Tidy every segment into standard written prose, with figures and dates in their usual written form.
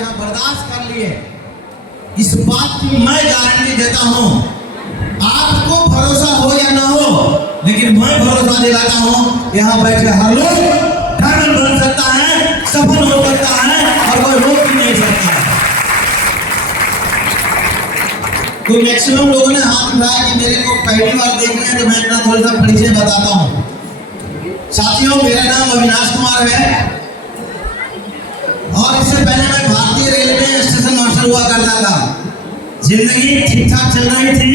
बर्दाश्त कर लिए, इस बात की मैं गारंटी देता हूं। आपको भरोसा हो या ना हो, लेकिन मैं भरोसा दिलाता हूं, यहाँ बैठे हर लोग ड्राइवर बन सकता है, सफल हो सकता है और कोई रोक भी नहीं सकता है। तो मैक्सिमम लोगों ने हाथ उठाया कि मेरे को पहली बार देख रहे हैं, तो मैं अपना थोड़ा सा परिचय बताता हूँ। साथियों, मेरा नाम अविनाश कुमार है और इससे पहले मैं भारतीय रेलवे स्टेशन मास्टर हुआ करता था। जिंदगी ठीक ठाक चल रही थी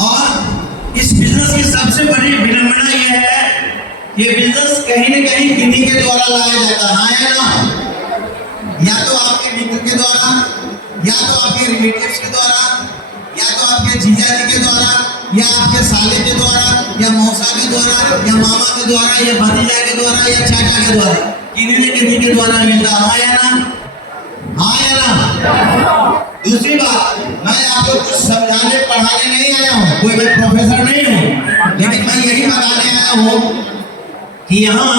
और इस बिजनेस की सबसे बड़ी विडंबना यह है कि बिजनेस कहीं न कहीं किन्हीं के द्वारा लाया जाता है ना, या तो आपके मित्र के द्वारा, या तो आपके रिलेटिव्स के द्वारा, या तो आपके जीजा जी के द्वारा, या आपके साले के द्वारा, या मौसा के द्वारा, या मामा के द्वारा, या भतीजा के द्वारा, या चाचा के द्वारा, किन्हीं के द्वारा मिलता है। हाँ या ना? हाँ या ना? दूसरी बात, मैं आपको कुछ समझाने पढ़ाने नहीं आया हूँ, कोई मैं प्रोफेसर नहीं हूँ, लेकिन मैं यही बताने आया हूँ कि यहाँ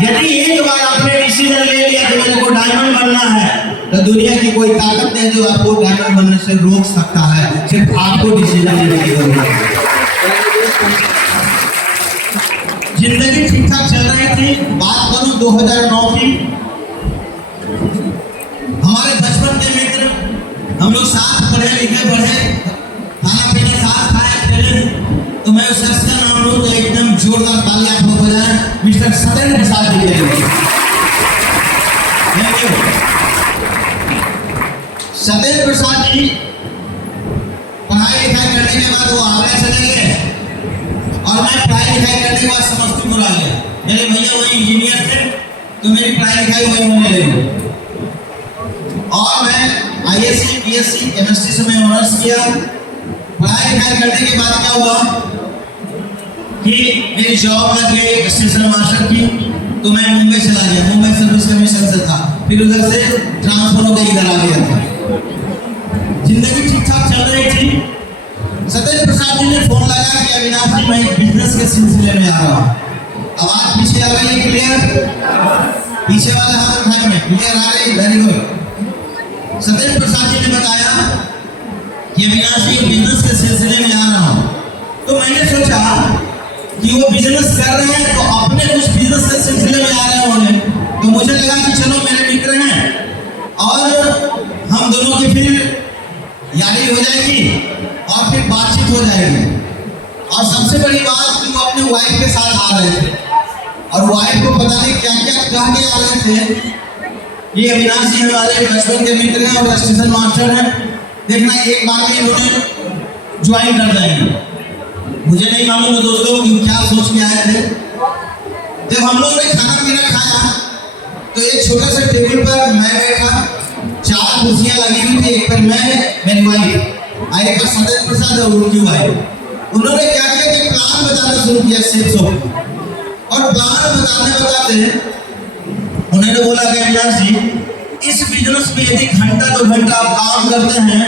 यदि एक बार आपने डिसीजन ले लिया कि मेरे को डायमंड बनना है, तो दुनिया की कोई ताकत नहीं जो आपको डायमंड बनने से रोक सकता है। सिर्फ आपको डिसीजन लेने की जरूरत है। जिंदगी ठीक ठाक चल रही थी। बात करूं 2009 की, हमारे बचपन के मित्र, हम लोग साथ पढ़े लिखे बढ़े, खाना पीना साथ खाए खेले। तो मैं उस शख्स का नाम लूं तो एकदम जोरदार ताली आप लोग बजाएं, मिस्टर सत्येंद्र प्रसाद जी के लिए। सत्येंद्र प्रसाद जी पढ़ाई लिखाई करने के बाद वो आगरा चले गए और मैं पढ़ाई लिखाई करने के बाद समस्तीपुर आ गया। मेरे भैया वही इंजीनियर थे, तो मेरी पढ़ाई लिखाई वही होने लगी और मैं आईएससी बीएससी केमिस्ट्री से मैं ऑनर्स किया। पढ़ाई लिखाई करने के बाद क्या हुआ कि मेरी जॉब लग गई स्टेशन मास्टर की, तो मैं मुंबई चला गया। मुंबई सर्विस कमीशन से था, फिर उधर से ट्रांसफर होकर इधर आ गया था। जिंदगी ठीक ठाक चल रही थी। सत्येंद्र प्रसाद जी ने फोन लगाया कि अविनाश जी, मैं बिजनेस के सिलसिले में आ रहा हूँ। आवाज पीछे आ रही है? क्लियर? पीछे वाले हाथ उठाएंगे। क्लियर आ रही? Very good. सत्येंद्र प्रसाद जी ने बताया कि अविनाश जी बिजनेस के सिलसिले में आ रहा हूँ। तो मैंने सोचा कि वो बिजनेस कर रहे हैं तो अपने कुछ बिजनेस के सिलसिले में आ रहे होंगे, तो मुझे लगा कि चलो मेरे मित्र हैं और हम दोनों की फिर यारी हो जाएगी और फिर बातचीत हो जाएगी। और सबसे बड़ी बात कि वो अपने वाइफ के साथ आ रहे थे और वाइफ को पता नहीं क्या क्या कह के आ रहे थे। ये अविनाश जी हमारे बचपन के मित्र हैं और स्टेशन मास्टर हैं, देखना एक बार में इन्होंने ज्वाइन कर जाएंगे। मुझे नहीं मालूम है दोस्तों कि क्या सोच के आए थे। जब हम लोगों ने खाना पीना खाया तो एक छोटे से टेबल पर मैं बैठा, 4 कुर्सियां लगी हुई थी, एक पर मैं, मेरी वाइफ, एक पर सत्येंद्र प्रसाद और उनकी वाइफ। उन्होंने क्या किया कि प्लान बताना शुरू किया सेल्स और प्लान बताते उन्होंने बोला कि अविनाश जी, इस बिजनेस में यदि घंटा 2 घंटा आप काम करते हैं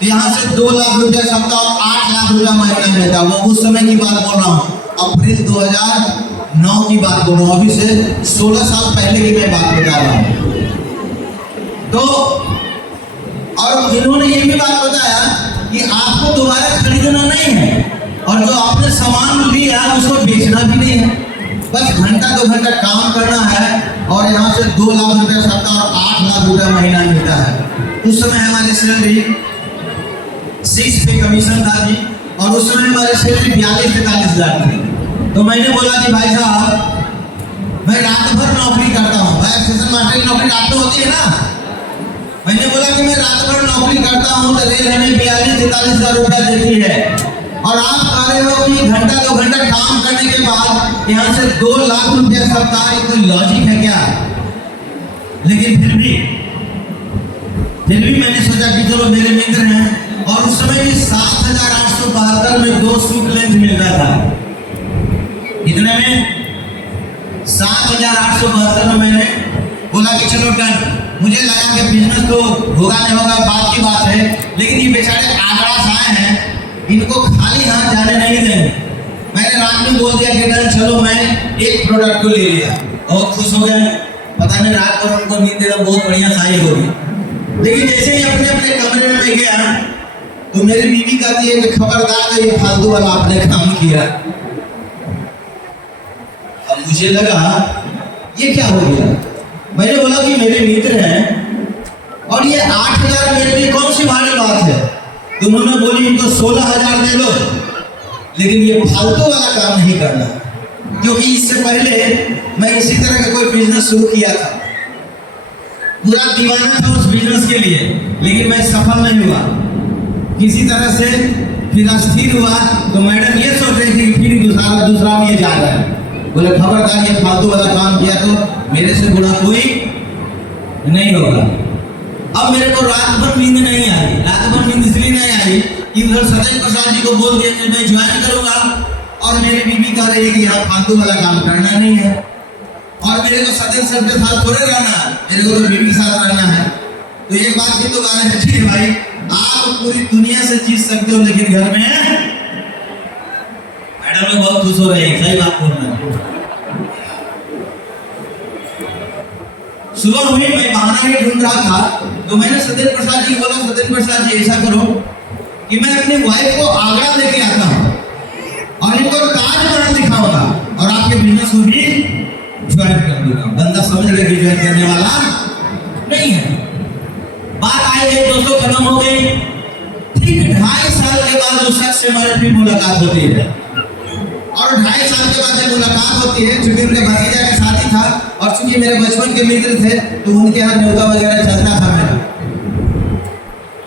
तो यहाँ से 2 लाख रुपया सप्ताह और 8 लाख रुपया महीना मिलता है। वो उस समय की बात बोल रहा हूँ, अप्रैल 2009 की बात बोल रहा हूँ, अभी से 16 साल पहले की मैं बात बता रहा हूँ। तो और इन्होंने ये भी बात बताया कि आपको दोबारा खरीदना नहीं है और जो आपने सामान लिया उसको बेचना भी नहीं है, बस घंटा 2 घंटा काम करना है और यहाँ से 2 लाख रुपया सप्ताह और 8 लाख रुपया महीना मिलता है। उस समय हमारी सैलरी 6 पे कमीशन था जी, और उस समय हमारी सैलरी 42-43 हज़ार थी। तो मैंने बोला कि भाई साहब, मैं रात भर नौकरी करता हूँ, भाई स्टेशन मास्टर की नौकरी रात तो होती है ना। मैंने बोला कि मैं रात भर नौकरी करता हूँ तो रेल हमें 42-43 हज़ार रुपया देती है और आप कह रहे हो कि घंटा 2 घंटा काम करने के बाद यहाँ से 2 लाख रुपया सप्ताह, कोई लॉजिक है क्या? लेकिन फिर भी मैंने सोचा कि चलो मेरे मित्र हैं, और उस समय 7,872 में 2 सूट लेंथ मिलता था। इतने में 7,872 में मैंने बोला कि चलो डन। मुझे लगा कि बिजनेस तो होगा नहीं होगा बात की बात है, लेकिन ये बेचारे आगरा से आए हैं, इनको खाली हाथ जाने नहीं देंगे। मैंने रात में बोल दिया कि डन, चलो मैं एक प्रोडक्ट को ले लिया, बहुत खुश हो गए। पता नहीं रात को उनको नींद एकदम बहुत बढ़िया साई होगी। लेकिन जैसे ही अपने अपने कमरे में मैं गया तो मेरी बीवी कहती है कि खबरदार तो ये फालतू वाला आपने काम किया। अब मुझे लगा ये क्या हो गया। मैंने बोला कि मेरे मित्र हैं और ये 8,000 मेरे लिए कौन सी भारी बात है। तो उन्होंने बोली इनको 16,000 दे लो, लेकिन ये फालतू वाला काम नहीं करना। क्योंकि इससे पहले मैं इसी तरह का कोई बिजनेस शुरू किया था, पूरा दीवाना था उस बिजनेस के लिए, लेकिन मैं सफल नहीं हुआ। किसी तरह से फिर अस्थिर हुआ तो मैडम ये सोच रही थी कि फिर दूसरा में ये जा रहा है। बोले खबरदार ये फालतू वाला काम किया तो मेरे से बुरा कोई नहीं होगा। अब मेरे को रात भर नींद नहीं आई। रात भर नींद इसलिए नहीं आई कि उधर सत्येंद्र प्रसाद जी को बोल दिया कि मैं ज्वाइन करूंगा और मेरी बीवी कह रही है कि यहाँ फालतू वाला काम करना नहीं है और मेरे को सत्येंद्र सर के साथ थोड़े रहना है, मेरे को तो बीवी के साथ रहना है। तो एक बात की तो गाने है, ठीक है भाई आप पूरी दुनिया से जीत सकते हो लेकिन घर में मैडम में बहुत खुश हो रहे हैं। सही बात बोल रहे हैं। सुबह हुई मैं बहाना ही ढूंढ रहा था तो मैंने सत्येंद्र प्रसाद जी को बोला, सत्येंद्र प्रसाद जी ऐसा करो कि मैं अपनी वाइफ को आगरा लेके आता हूँ और इनको ताजमहल दिखाऊंगा और आपके बिजनेस को भी ज्वाइन कर दूंगा। बंदा समझ गया कि ज्वाइन करने वाला नहीं है। बात आई है 200 कदम हो गई। ठीक 2.5 साल के बाद उस शख्स से हमारी फिर मुलाकात होती है और 2.5 साल के बाद जब मुलाकात होती है, चूंकि मेरे भतीजा का शादी था और चूंकि मेरे बचपन के मित्र थे तो उनके यहाँ न्योता वगैरह चलता था मेरा।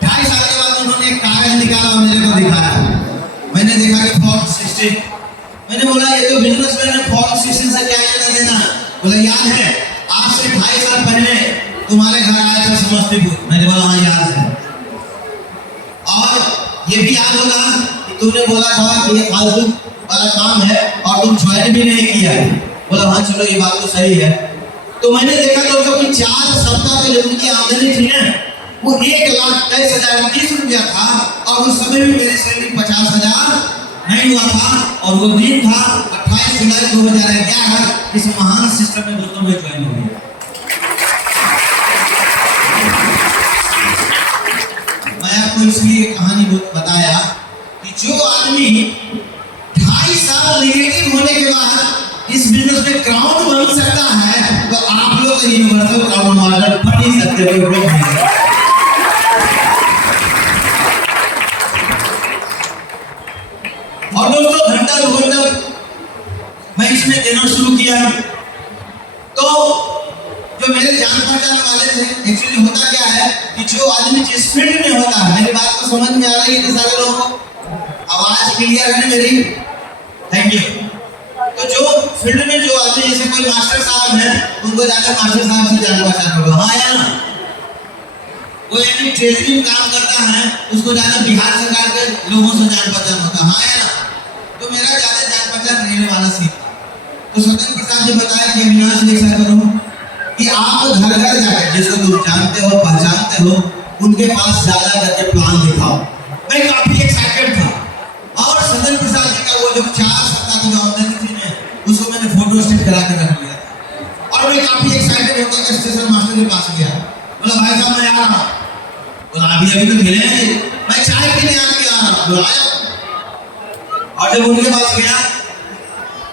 2.5 साल के बाद उन्होंने एक कागज निकाला और मेरे को दिखाया। मैंने देखा कि फॉर्म 16। मैंने बोला ये तो बिजनेसमैन है, फॉर्म 16 से क्या लेना देना। बोला याद है आज से 2.5 साल पहले तुम्हारे घर आया था समस्तीपुर। मैंने बोला हाँ याद है। और ये भी याद होगा कि तुमने बोला था कि ये फालतू वाला काम है और तुम ज्वाइन भी नहीं किया है। बोला हाँ चलो ये बात तो सही है। तो मैंने देखा दोस्तों कि 4 सप्ताह के जो उनकी आमदनी थी ना वो 1,10,30 रुपया था और उस समय भी मेरी सैलरी 50,000 नहीं हुआ था और वो दिन था 28 जुलाई 2011। इस महान सिस्टम में दोस्तों में ज्वाइन हो गया। मैं आपको इसलिए कहानी बताया कि जो आदमी 2.5 साल नेगेटिव होने के बाद इस बिजनेस में क्राउन बन सकता है तो आप लोग यूनिवर्सल क्राउन मॉडल बन ही सकते हो। और दोस्तों घंटा 2 घंटा मैं इसमें देना शुरू किया तो जो मेरे जान पहचान वाले थे, एक्चुअली होता क्या है कि जो आदमी जिस फील्ड में होता है, मेरी बात को समझ में आ रही है कि सारे लोगों को आवाज क्लियर है मेरी? Thank you. तो जो फील्ड में जो आदमी जैसे कोई मास्टर साहब है उनको जाकर मास्टर साहब से जान पहचान करो, हाँ या ना। कोई यदि ट्रेजरी में काम करता है उसको जाकर बिहार सरकार के लोगों से जान पहचान होता है, हाँ या ना। तो मेरा ज्यादा जान पहचान रहने वाला सीख। तो सत्येंद्र प्रसाद जी बताया कि अविनाश जी ऐसा करो कि आप घर घर जाकर जिसको तुम जानते हो पहचानते हो उनके पास ज्यादा करके प्लान दिखाओ। मैं काफी एक्साइटेड था और सत्येंद्र प्रसाद जी का वो जो 4 सप्ताह की जो आमदनी थी ना उसको मैंने फोटो स्टेट करा कर रख लिया था और मैं काफी एक्साइटेड होकर के स्टेशन मास्टर के पास गया। बोला भाई साहब मैं आ रहा हूँ। बोला अभी अभी तो मिले हैं, मैं चाय पीने आ रहा हूँ। बोला और जब उनके पास गया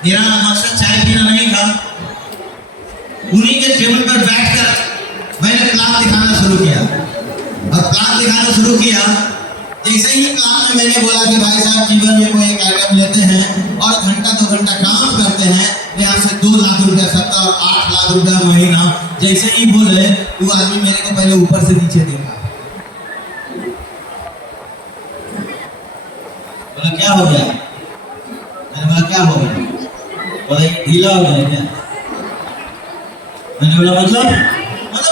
मेरा मकसद चाय पीना नहीं था। उन्हीं के टेबल पर बैठकर मैंने प्लान दिखाना शुरू किया और प्लान दिखाना शुरू किया। जैसे ही प्लान में मैंने बोला कि भाई साहब जीवन में कोई एक आइटम लेते हैं और घंटा 2 घंटा काम करते हैं, यहाँ से 2 लाख रुपया सप्ताह और 8 लाख रुपया महीना, जैसे ही बोले वो आदमी मेरे को पहले ऊपर से नीचे देखा। बोला क्या हो गया? मैंने बोला क्या हो गया? बोला ढीला हो गया क्या? मैंने बोला मतलब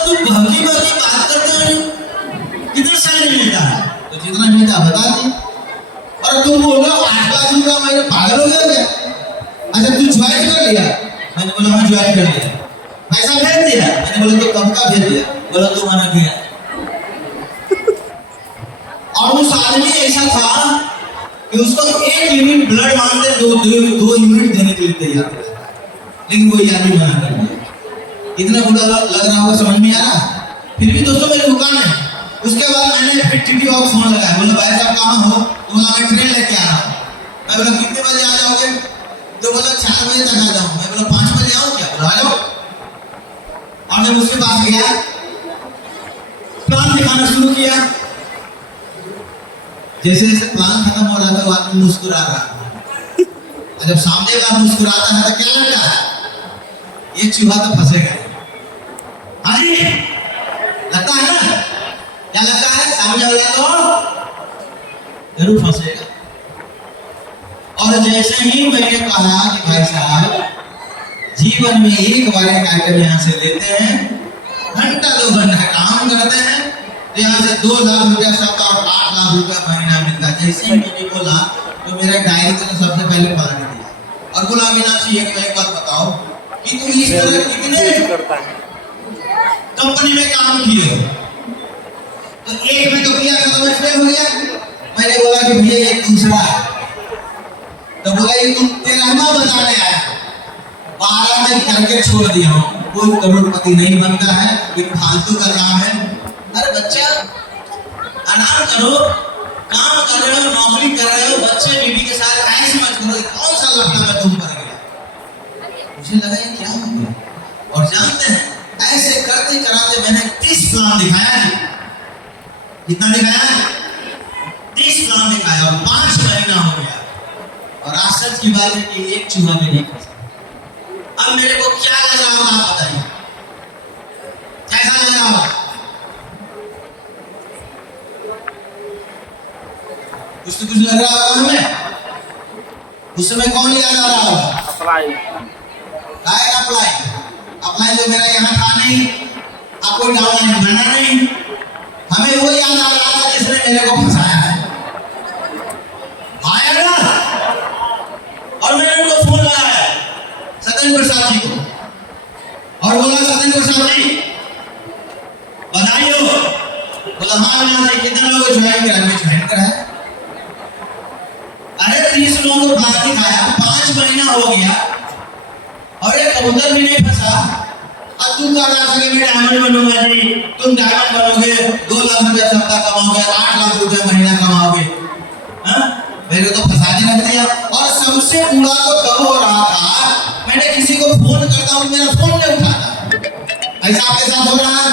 तुम भक्ति बात करते हो कितना सैलरी मिलता है? तो जितना मिलता बता दी। और तुम बोल रहे हो 8 लाख रुपया महीने, पागल हो गया क्या? अच्छा तू ज्वाइन कर लिया? मैंने बोला हाँ ज्वाइन कर लिया। पैसा भेज दिया? मैंने बोला तो कब का भेज दिया? बोला तो मना किया। और उस आदमी ऐसा था कि उसको 1 यूनिट ब्लड मांगते 2 यूनिट देने के लिए तैयार था, लेकिन वो आदमी मना कर दिया। इतना बुरा लग रहा होगा, समझ में आ रहा। फिर भी दोस्तों मेरी दुकान है। उसके बाद मैंने फिर टीटी को फोन लगाया, बोला भाई साहब कहाँ हो? तो बोला मैं ट्रेन लेके आ रहा हूँ। मैं बोला कितने बजे आ जाओगे? तो बोला 4 बजे तक आ जाऊँ। मैं बोला 5 बजे आऊँ क्या? बोला आ जाओ। और जब उसके पास गया, प्लान दिखाना शुरू किया। जैसे जैसे प्लान खत्म हो रहा था वो आदमी मुस्कुरा रहा। और जब सामने वाला मुस्कुराता है तो क्या लगता है? ये चूहा तो फंसेगा। हाँ जी, लगता है ना? क्या लगता है? सामने वाला तो जरूर फंसेगा। और जैसे ही मैंने कहा कि भाई साहब जीवन में एक बार एक आइटम यहाँ से लेते हैं, घंटा 2 घंटा काम करते हैं, तो यहाँ से 2 लाख रुपया सबका और 8 लाख रुपया महीना मिलता है। जैसे ही मैंने बोला तो मेरा डायरी ने सबसे पहले पलट दिया और बोला मीनाक्षी एक बात बताओ कि तुम इस तरह कितने कंपनी में काम किए हो? तो एक में तो किया था तो मैं फेल हो गया। मैंने बोला कि भैया एक दूसरा। तो बोला ये तुम 13वां बताने आया, 12 में करके छोड़ दिया हूँ। कोई करोड़पति नहीं बनता है, ये फालतू का काम है। अरे बच्चा आराम करो, काम कर रहे हो, नौकरी कर रहे हो, बच्चे बीवी के साथ ऐसे मत करो। कौन सा लफड़ा में तुम पर गया? मुझे लगा ये क्या हो गया। और जानते हैं ऐसे करते कराते मैंने 30 प्लान दिखाया जी। कितना दिखाया? 30 प्लान दिखाया और 5 महीना हो गया। और आश्चर्य की बात है कि एक चूहा भी नहीं फंसा। अब मेरे को क्या लग रहा होगा आप बताइए, कैसा लग रहा होगा? कुछ तो कुछ लग रहा होगा हमें। उस समय कौन याद आ रहा होगा? अप्लाई तो मेरा यहाँ था नहीं, आप कोई डाउनलाइन बना नहीं। हमें वो याद आ रहा था जिसने मेरे को फंसाया है। आया ना? और मैंने उनको फोन लगाया सत्येंद्र प्रसाद जी को और बोला सत्येंद्र प्रसाद जी बधाई हो। बोला हाँ यहाँ से कितने लोग ज्वाइन करा? मैं ज्वाइन करा। अरे 30 लोगों को प्लान दिखाया, 5 महीना हो गया और एक कबूतर भी नहीं फंसा। अब तुम क्या कर सके? मैं डायमंड बनूंगा जी। तुम डायमंड बनोगे, 2 लाख रुपया सप्ताह कमाओगे, 8 लाख रुपया महीना कमाओगे। हाँ मेरे को तो फंसा के रख दिया। और सबसे बुरा तो तब हो रहा था, मैंने किसी को फोन करता हूँ, मेरा फोन नहीं उठाता। ऐसा आपके साथ हो रहा है?